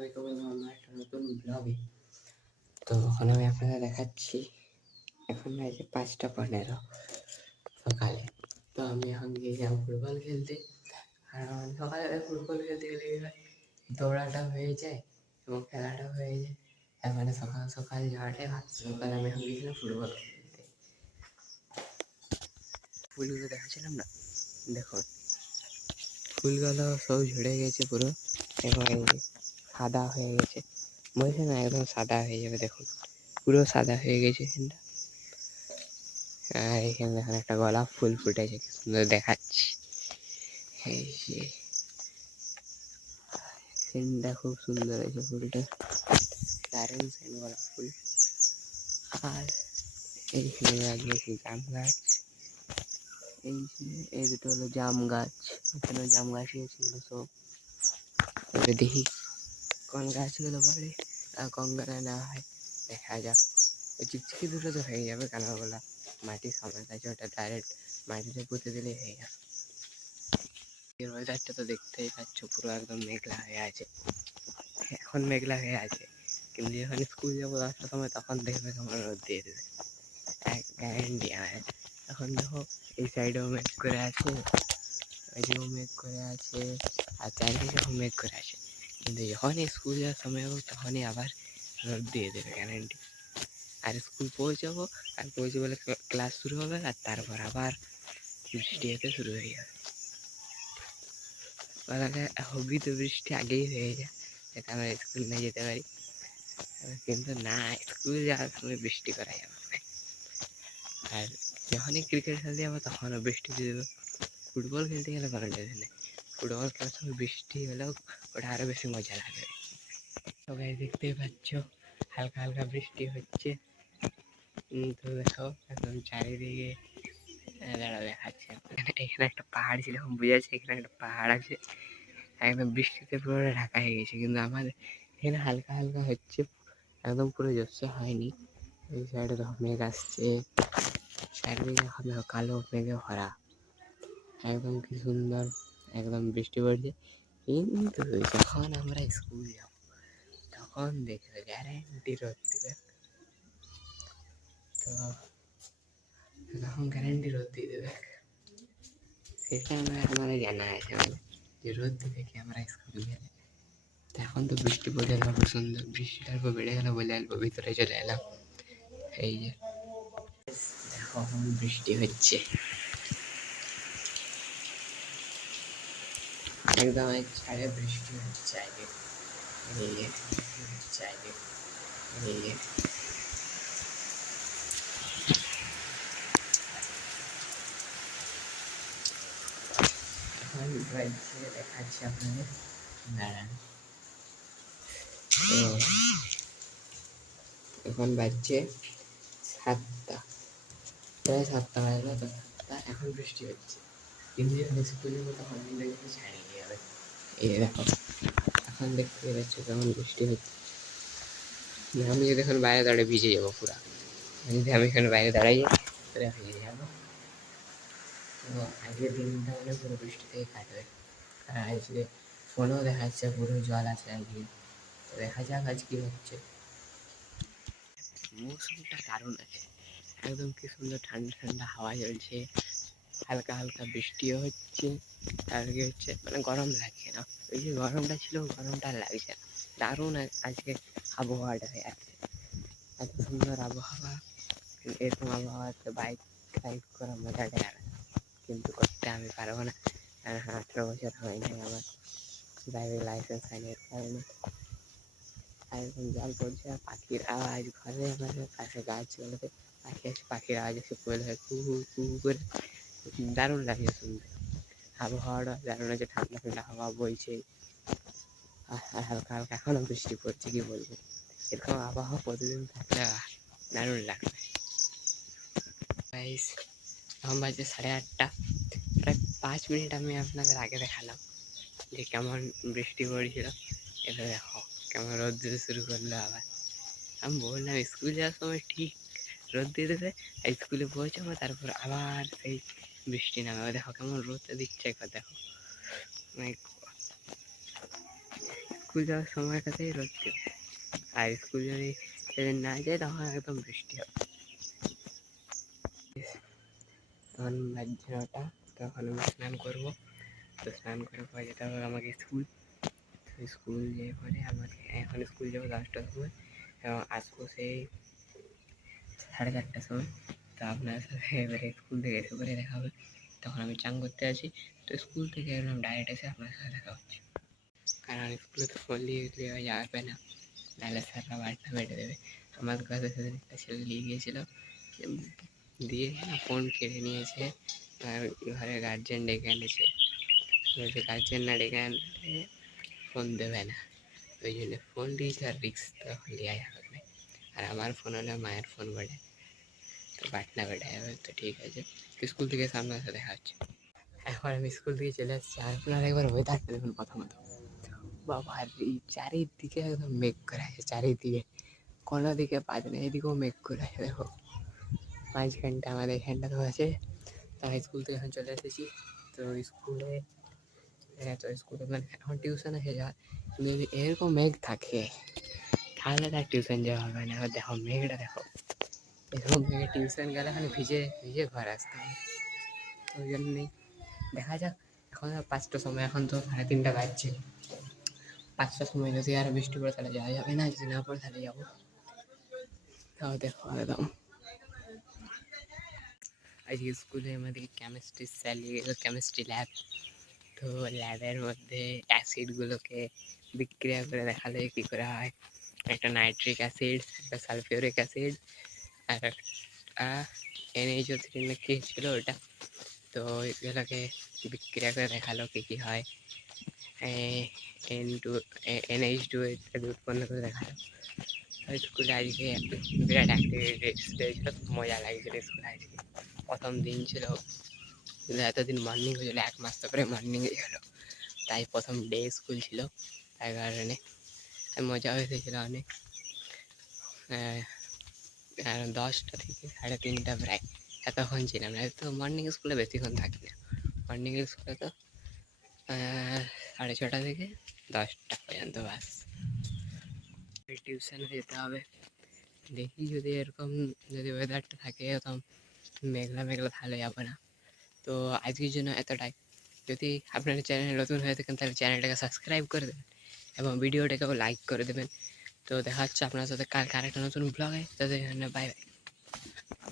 সবাইকে বললাম আমার একটা নতুন ব্লগে। তো এখন আমি আপনাদের দেখাচ্ছি, এখন বাজে 5:15 সকালে। তো আমি এখন গিয়েছিলাম ফুটবল খেলতে। কারণ সকালে ফুটবল খেলতে গেলে দৌড়াটা হয়ে যায় এবং খেলাটা হয়ে যায়, তার মানে সকাল সকাল যাওয়াটাই ভালো। সকালে আমি এখন গিয়েছিলাম ফুটবল খেলতে। ফুলগুলো দেখাচ্ছিলাম না, দেখুন ফুলগুলো সব ঝরে গেছে পুরো এবং এই যে সাদা হয়ে গেছে, বলছে না একদম সাদা হয়ে যাবে, দেখুন পুরো সাদা হয়ে গেছে এখানটা। আর এখানে দেখুন একটা গোলাপ ফুল ফুটেছে, কি সুন্দর দেখাচ্ছে। এই যে সিনটা খুব সুন্দর হয়েছে, ফুলটা দারুণ সিন গোলাপ ফুল। আর এইখানে লাগিয়েছি জাম গাছ, এই দুটো হলো জাম গাছ, এখানে জাম গাছ এগুলো সব। এবার দেখি কোন গাছগুলো বাড়ে আর কোন গাছে না হয়, দেখা যাক। ওই চিকচিকি দুটো তো হয়ে যাবে, কেন ওগুলা মাটি সমেত আছে, ওটা ডাইরেক্ট মাটিতে পুঁতে দিলেই হয়ে যাবে। ওয়েদারটা তো দেখতেই পাচ্ছ, পুরো একদম মেঘলা হয়ে আছে। এখন মেঘলা হয়ে আছে, কিন্তু যখন স্কুল যাবো 10টার সময় তখন দেখবে কেমন রোদ দিয়ে দেবে, এক গ্যারেন্টি আমার। এখন দেখো এই সাইডেও মেঘ করে আছে, ওইদিকেও মেঘ করে আছে, আর চারিদিকেও মেঘ করে আছে, কিন্তু যখনই স্কুল যাওয়ার সময় হবে তখনই আবার রোদ দিয়ে দেবে গ্যারেন্টি। আর স্কুল পৌঁছাবো, আর পৌঁছে বলে ক্লাস শুরু হবে, আর তারপর আবার বৃষ্টি হতে শুরু হয়ে যাবে। হবি তো বৃষ্টি আগেই হয়ে যায়, যাতে আমরা স্কুল না যেতে পারি, কিন্তু না, স্কুল যাওয়ার সময় বৃষ্টি করা যাবে না। আর যখনই ক্রিকেট খেলতে যাবো তখনও বৃষ্টি দিয়ে দেবো। ফুটবল খেলতে গেলে কোনো টেনশন নেই, ফুটবল খেলার সময় বৃষ্টি হলেও ওটা আরও বেশি মজা লাগবে। সবাই দেখতেই পাচ্ছ হালকা হালকা বৃষ্টি হচ্ছে। তো দেখো একদম চারিদিকে দাঁড়া দেখাচ্ছে, এখানে একটা পাহাড় ছিল, বোঝা যাচ্ছে এখানে একটা পাহাড় আছে, একদম বৃষ্টিতে পুরো ঢাকা হয়ে গেছে, কিন্তু আমাদের এখানে হালকা হালকা হচ্ছে, একদম পুরো জোরসে হয়নি। এই সাইডে দেখো মেঘ আসছে, চারিদিকে হবে কালো মেঘে ভরা, একদম কি সুন্দর একদম বৃষ্টি পড়ছে। কিন্তু যখন আমরা স্কুল যাব তখন দেখবে গ্যারেন্টি রোদ দিবে। তো তখন গ্যারেন্টি রোদ দিয়ে দেবে, সেটা আমার জানা আছে, যে রোদ দিবে কি আমরা স্কুল গেলে। তো এখন তো বৃষ্টি পড়ে গেল, খুব সুন্দর বৃষ্টিটা অল্প বেড়ে গেল বলে অল্প ভিতরে চলে এলাম। এই যে দেখো এখন বৃষ্টি হচ্ছে, একদম ছাড়ে বৃষ্টি হচ্ছে আগে। এই যে হচ্ছে আগে, এই যে এখন দেখাচ্ছি আপনাদের, দাঁড়ান। তো এখন বাজছে 7টা, প্রায় 7টা বাজে না তো 7টা, এখন বৃষ্টি হচ্ছে, কিন্তু যখন স্কুলে যাবো তখন কিন্তু ছাড়িয়ে যাবে। এই দেখো এখন দেখতে পাচ্ছ কেমন বৃষ্টি হচ্ছে, আমি যদি এখন বাইরে দাঁড়িয়ে ভিজে যাবো পুরা, যদি আমি এখানে বাইরে দাঁড়াই পুরো ভিজে যাবো। তো আজকের দিনটা মানে পুরো বৃষ্টিতেই কাটবে। আর আজকে ফোনেও দেখা যাচ্ছে পুরো জল আছে আজকে, তো দেখা যাক আজ কি হচ্ছে। মৌসুমটা দারুণ আছে, একদম কি সুন্দর ঠান্ডা ঠান্ডা হাওয়া চলছে, হালকা হালকা বৃষ্টিও হচ্ছে, আর কি হচ্ছে মানে গরম লাগছে না, ওই যে গরমটা ছিল গরমটা লাগছে না, দারুণ আজকে আবহাওয়াটা হয়ে আছে, এত সুন্দর আবহাওয়া। এরকম আবহাওয়াতে বাইক রাইড করা মজাটাই আলাদা, কিন্তু করতে আমি পারবো না, 18 বছর হয়নি আমার, ড্রাইভিং লাইসেন্স হয়নি, এর কারণে। আর এখন জল পড়ছে, আর পাখির আওয়াজ, ঘরে আমাদের পাশে গাছগুলোতে পাখি আছে, পাখির আওয়াজ এসে কোয়েল হয় কুহু কুহু করে, দারুণ লাগে শুনতে। আবহাওয়াটা দারুণ আছে, ঠান্ডা ঠান্ডা হাওয়া বইছে, আর হালকা হালকা এখনও বৃষ্টি পড়ছে, কি বলবো, এরকম আবহাওয়া প্রতিদিন থাকলে দারুণ লাগবে। এখন বাজে 8:30, প্রায় 5 মিনিট আমি আপনাদের আগে দেখালাম যে কেমন বৃষ্টি পড়ছিল, এবার দেখো কেমন রোদ দিতে শুরু করলো আবার। আমি বললাম স্কুল যাওয়ার সময় ঠিক রোদ দিয়ে দেবে, স্কুলে পৌঁছাবো তারপর আবার সেই বৃষ্টি নামে, দেখো কেমন রোদটা দিচ্ছে একবার দেখো। স্কুল যাওয়ার সময়টাতেই রোদ দেবে, আর স্কুল যদি সেদিন না যায় তখন একদম বৃষ্টি হবে। তখন বাজছে 9টা, তখন আমি স্নান করবো। তো স্নান করার পর যেতে হবে আমাকে স্কুল। স্কুল যেয়ে পরে আমাকে এখন স্কুল যাবো 10টার সময় এবং আসবো সেই 4:30টার সময়। তো আপনার সাথে এবারে স্কুল থেকে এসে পরে দেখা হবে। তখন আমি চান করতে আছি, তো স্কুল থেকে একদম ডাইরেক্ট এসে আপনার সাথে দেখা হচ্ছে। কারণ স্কুলে তো ফোন নিয়ে যাবে না, নাহলে স্যাররা বাড়িটা বেটে দেবে। আমার কাছে সেদিন একটা ছেলে নিয়ে গিয়েছিলো, দিয়ে ফোন কেড়ে নিয়েছে, আর ঘরে গার্জেন ডেকে এনেছে। বলছে গার্জেন না ডেকে আনলে ফোন দেবে না, ওই জন্য ফোন দিয়েছে। আর রিক্স তো লিয়া যাবে না, আর আমার ফোন হলে মায়ের ফোন বটে, তো বাটনা বেটা যাবে। তো ঠিক আছে, স্কুল থেকে সামনে এসে দেখা হচ্ছে। এখন আমি স্কুল থেকে চলে আসছি, আর আপনারা একবার ওয়েদারটা দেখুন। প্রথমত বাবা, এই চারিদিকে একদম মেঘ করে আছে, চারিদিকে কোনো দিকে বাদ নেই, এদিকেও মেঘ করে আছে। দেখো মাঝখানটা আমাদের এখানটা তো আছে। তাই স্কুল থেকে এখন চলে এসেছি। তো স্কুলে মানে এখন টিউশন এসে যাওয়ার, কিন্তু যদি এরকম মেঘ থাকে তাহলে তার টিউশন যাওয়া হবে না। এবার দেখো মেঘটা দেখো, এরকম মেঘে টিউশন গেলে এখন ভিজে ভিজে ঘর আসতে হবে। ওই জন্যই দেখা যাক। এখন 5টার সময়, এখন তো 3:30 বাজছে। 5টার সময় যদি আর বৃষ্টি পড়ে তাহলে যাওয়া যাবে না, যদি না পড়ে তাহলে যাবো। তাও দেখো একদম আজকে স্কুলে আমাদের কেমিস্ট্রি স্যার নিয়ে গেলো কেমিস্ট্রি ল্যাব। তো ল্যাবের মধ্যে অ্যাসিডগুলোকে বিক্রিয়া করে দেখালে কী করে হয়। একটা নাইট্রিক অ্যাসিড, একটা সালফিউরিক অ্যাসিড, আর একটা NaHO3 না কী ছিল ওটা। তো এগুলোকে বিক্রিয়া করে দেখালো কী কী হয়। NH2 ইত্যাদি উৎপন্ন করে দেখালো। স্কুলে আজকে বিরাট অ্যাক্টিভিটিস ছিল, মজা লাগছিল স্কুলে আজকে। প্রথম দিন ছিল, কিন্তু এতদিন মর্নিং হয়েছিল, 1 মাস তারপরে মর্নিংয়ে গেলো, তাই প্রথম ডে স্কুল ছিল, তাই কারণে মজা হয়েছিল অনেক। 10টা থেকে 3:30 প্রায় এতক্ষণ ছিলাম না। তো মর্নিং স্কুলে বেশিক্ষণ থাকি না, মর্নিং স্কুলে তো 6:30 থেকে 10টা পর্যন্ত বাস। টিউশনে যেতে হবে, দেখি যদি এরকম যদি ওয়েদারটা থাকে এরকম মেঘলা মেঘলা তাহলে যাবো না। তো আজকের জন্য এতটাই। যদি আপনার চ্যানেল নতুন হয়ে থাকেন তাহলে চ্যানেলটাকে সাবস্ক্রাইব করে দেবেন এবং ভিডিওটাকেও লাইক করে দেবেন। তো দেখা হচ্ছে আপনার সাথে কালকে আরেকটা নতুন ব্লগে। তাদের জন্য বাই বাই।